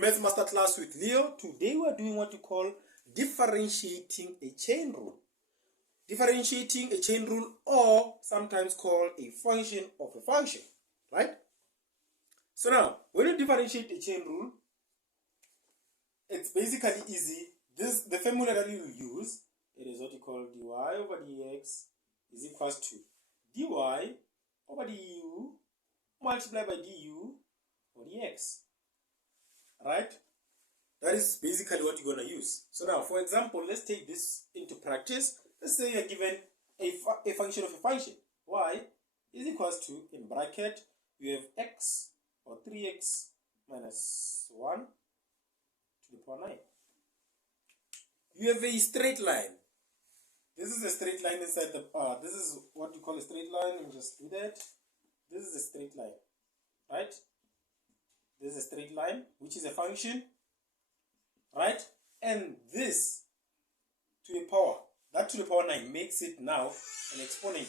Math Master Class with Leo. Today we are doing what you call differentiating a chain rule. Differentiating a chain rule, or sometimes called a function of a function, right? So now, when you differentiate a chain rule, it's basically easy. The formula that you will use, it is what you call dy over dx is equals to dy over du multiplied by du over dx, right? That is basically what you're going to use. So now, for example, let's take this into practice. Let's say you're given a function of a function. Y is equals to, in bracket, you have x or 3x minus 1 to the power 9. You have a straight line. This is a straight line inside the, this is what you call a straight line. Let me just do that. This is a straight line, right? This is a straight line, which is a function, right? And this to the power, that to the power 9 makes it now an exponent,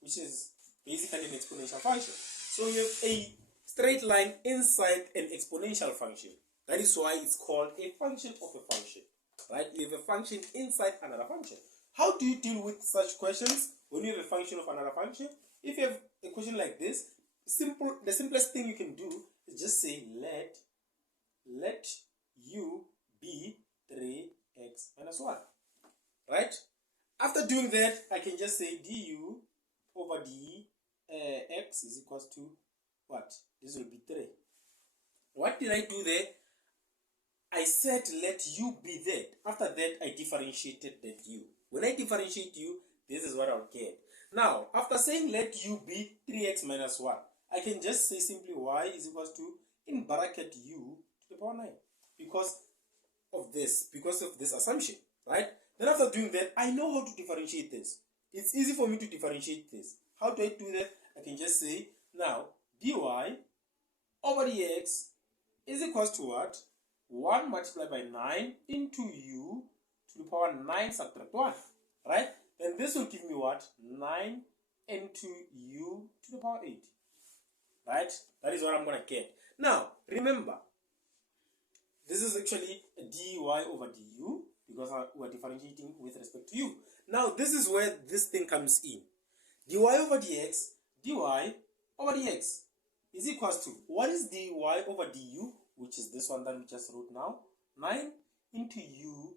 which is basically an exponential function. So you have a straight line inside an exponential function. That is why it's called a function of a function, right? You have a function inside another function. How do you deal with such questions when you have a function of another function? If you have a question like this, the simplest thing you can do is just say let u be 3x minus 1, right? After doing that, I can just say du over dx is equals to what? This will be 3. What did I do there? I said let u be that. After that, I differentiated that u. When I differentiate u, this is what I'll get. Now, after saying let u be 3x minus 1, I can just say simply y is equals to, in bracket, u to the power 9. Because of this assumption, right? Then after doing that, I know how to differentiate this. It's easy for me to differentiate this. How do I do that? I can just say, now, dy over dx is equals to what? 1 multiplied by 9 into u to the power 9 subtract 1, right? Then this will give me what? 9 into u to the power 8, right? That is what I'm going to get. Now, remember, this is actually a dy over du because we're differentiating with respect to u. Now, this is where this thing comes in. Dy over dx, dy over dx is equals to, what is dy over du, which is this one that we just wrote now? 9 into u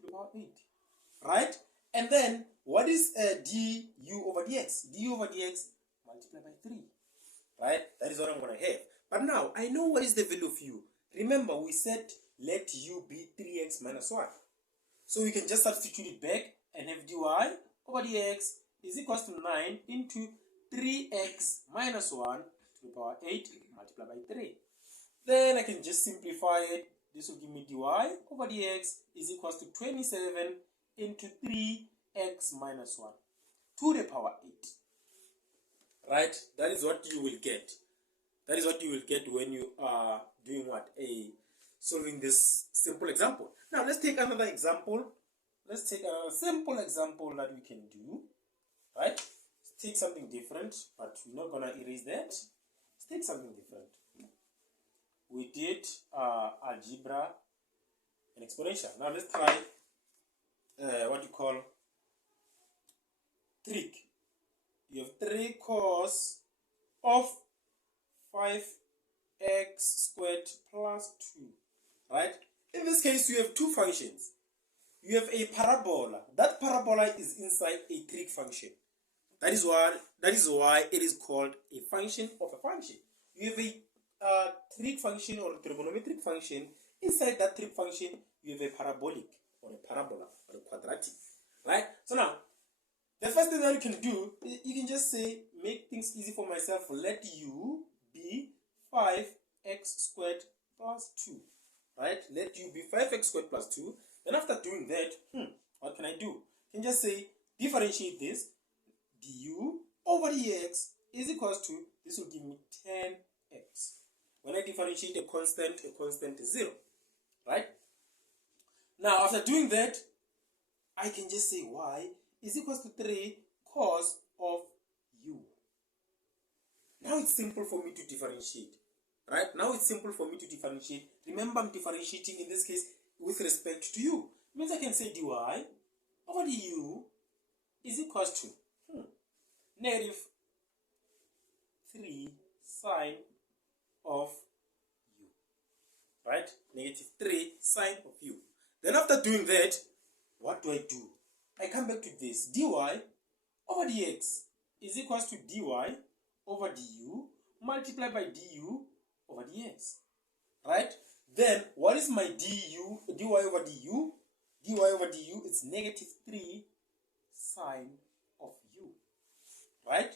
to the power 8, right? And then, what is du over dx? Du over dx multiplied by 3, right? That is what I'm going to have. But now, I know what is the value of u. Remember, we said let u be 3x minus 1. So we can just substitute it back and have dy over dx is equals to 9 into 3x minus 1 to the power 8 multiplied by 3. Then I can just simplify it. This will give me dy over dx is equals to 27 into 3x minus 1 to the power 8. Right? That is what you will get. That is what you will get when you are doing what? Solving this simple example. Now let's take another example. Let's take a simple example that we can do. Right? Let's take something different, but we're not gonna erase that. Let's take something different. We did algebra and exponential. Now let's try what you call trig. You have 3 cos of 5x squared plus 2, right? In this case, you have two functions. You have a parabola. That parabola is inside a trig function. That is why it is called a function of a function. You have a trig function or a trigonometric function. Inside that trig function, you have a parabolic or a parabola or a quadratic, right? So now, the first thing that you can do, you can just say, make things easy for myself, let u be 5x squared plus 2, right? Let u be 5x squared plus 2. Then after doing that, what can I do? I can just say, differentiate this, du over dx is equals to, this will give me 10x. When I differentiate a constant is 0, right? Now, after doing that, I can just say y is equals to 3 cos of u. Now it's simple for me to differentiate. Right? Now it's simple for me to differentiate. Remember, I'm differentiating in this case with respect to u. It means I can say dy over du is equals to negative 3 sine of u. Right? Negative 3 sine of u. Then after doing that, what do? I come back to this. Dy over dx is equals to dy over du multiplied by du over dx. Right? Then what is my dy over du? Dy over du is negative 3 sine of u. Right?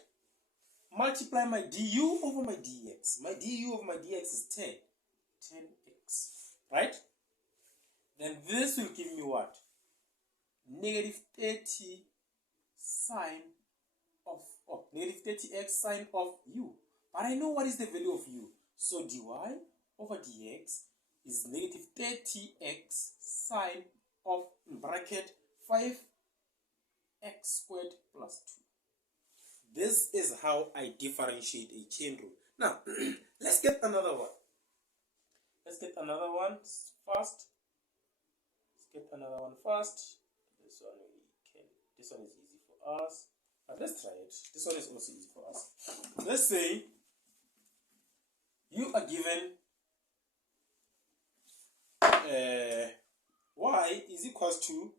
Multiply my du over my dx. My du over my dx is 10x. Right? Then this will give me what? Negative 30 sine of negative 30x sine of u. But I know what is the value of u. So dy over dx is negative 30x sine of, in bracket, 5x squared plus 2. This is how I differentiate a chain rule. Now, let's get another one. Let's get another one first. This one is easy for us. But let's try it. This one is also easy for us. Let's say you are given y is equals to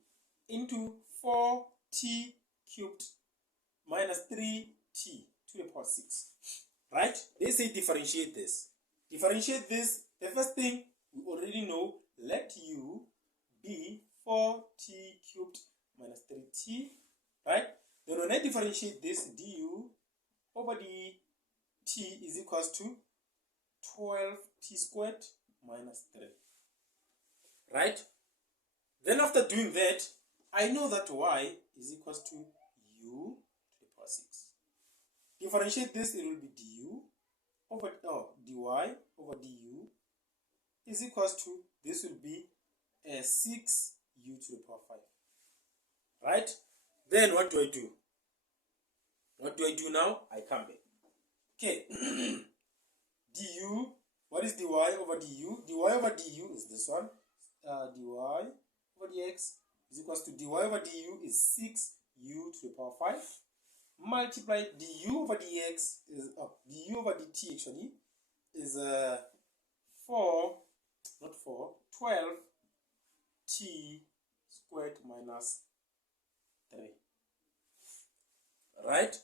into 4t cubed minus 3t to the power 6. Right? They say differentiate this. Differentiate this. The first thing we already know, let u be 4t cubed minus 3t. Right? Then when I differentiate this, du over dt is equals to 12t squared minus 3. Right? Then after doing that, I know that y is equals to u to the power 6. Differentiate this, it will be du over dy over du is equals to, this will be 6u to the power 5. Right? Then what do? What do I do now? I come back. Okay. Du, what is dy over du? Dy over du is this one. Dy over dx is equals to dy over du is 6u to the power 5. Multiply du over dx is du over dt actually is 12t squared minus 3. Right?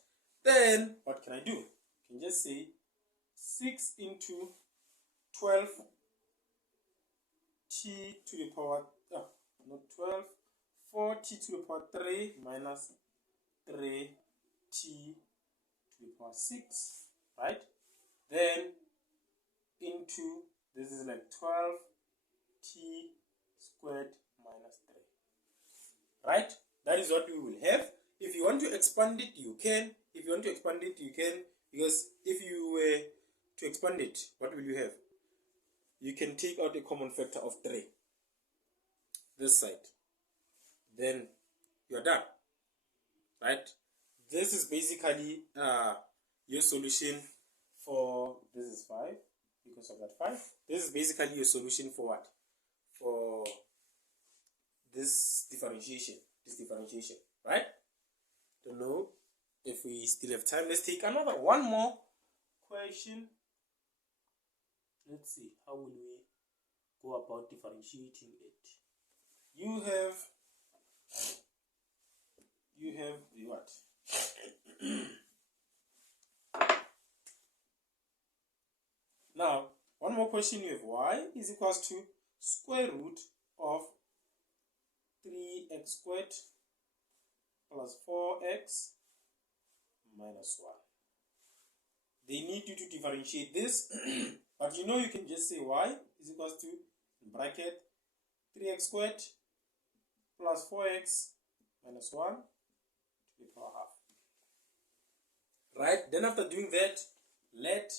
Then what can I do? I can just say 6 into 12t to the power, not 12, 4t to the power 3 minus 3t to the power 6. Right? Then into, this is like 12t squared minus 3. Right? That is what we will have. If you want to expand it, you can. If you want to expand it, you can. Because if you were to expand it, what will you have? You can take out a common factor of 3. This side. Then you are done. Right? This is basically your solution for, this is 5. Because of that 5. This is basically your solution for what? For this differentiation. Right? Don't know if we still have time. Let's take one more question. Let's see, how will we go about differentiating it? You have the what? Now, one more question. You have y is equals to square root of 3x squared plus 4x minus 1. They need you to differentiate this, but you know you can just say y is equals to, in bracket, 3x squared plus 4x minus 1 to the power half. Right? Then after doing that, let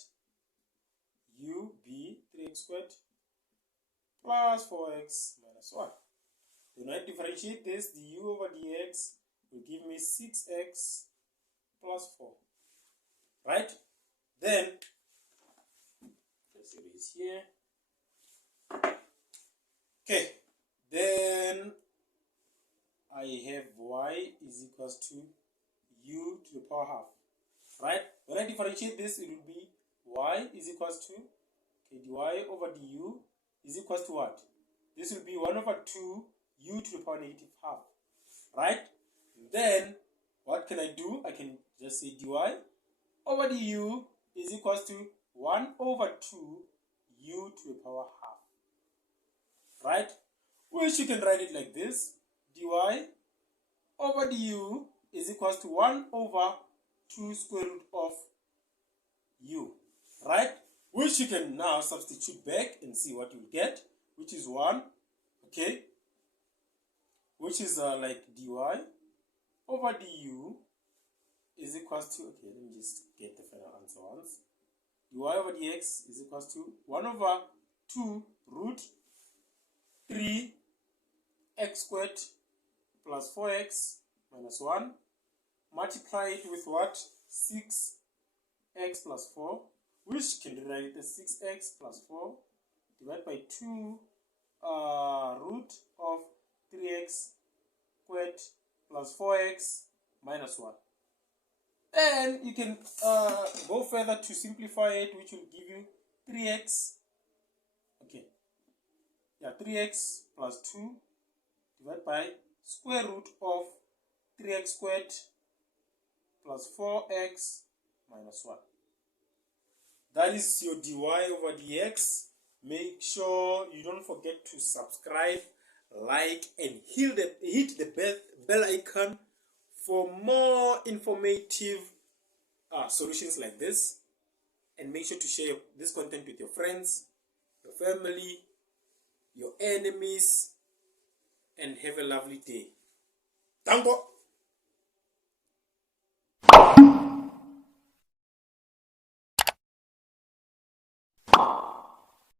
u be 3x squared plus 4x minus 1. When I differentiate this, du over dx will give me 6x plus 4. Right? Then, just erase here. Okay, then I have y is equals to u to the power half. Right? When I differentiate this, it will be y is equals to, okay, dy over du is equals to what? This will be 1 over 2 u to the power negative half. Right? Then, what can I do? I can just say dy over du is equals to 1 over 2 u to the power half. Right? Which you can write it like this. Dy over du is equals to 1 over 2 square root of u. Right? Which you can now substitute back and see what you get, which is 1. Okay? Which is like dy over du is equals to, okay, let me just get the final answer once. Dy over dx is equals to 1 over 2 root 3 x squared plus 4x minus 1. Multiply it with what? 6x plus 4, which can write it as 6x plus 4 divided by 2 root of 3x squared plus 4x minus 1. And you can go further to simplify it, which will give you 3x. Okay. Yeah, 3x plus 2 divided by square root of 3x squared plus 4x minus 1. That is your dy over dx. Make sure you don't forget to subscribe, like, and hit the bell icon for more informative solutions like this. And make sure to share this content with your friends, your family, your enemies, and have a lovely day. Danko!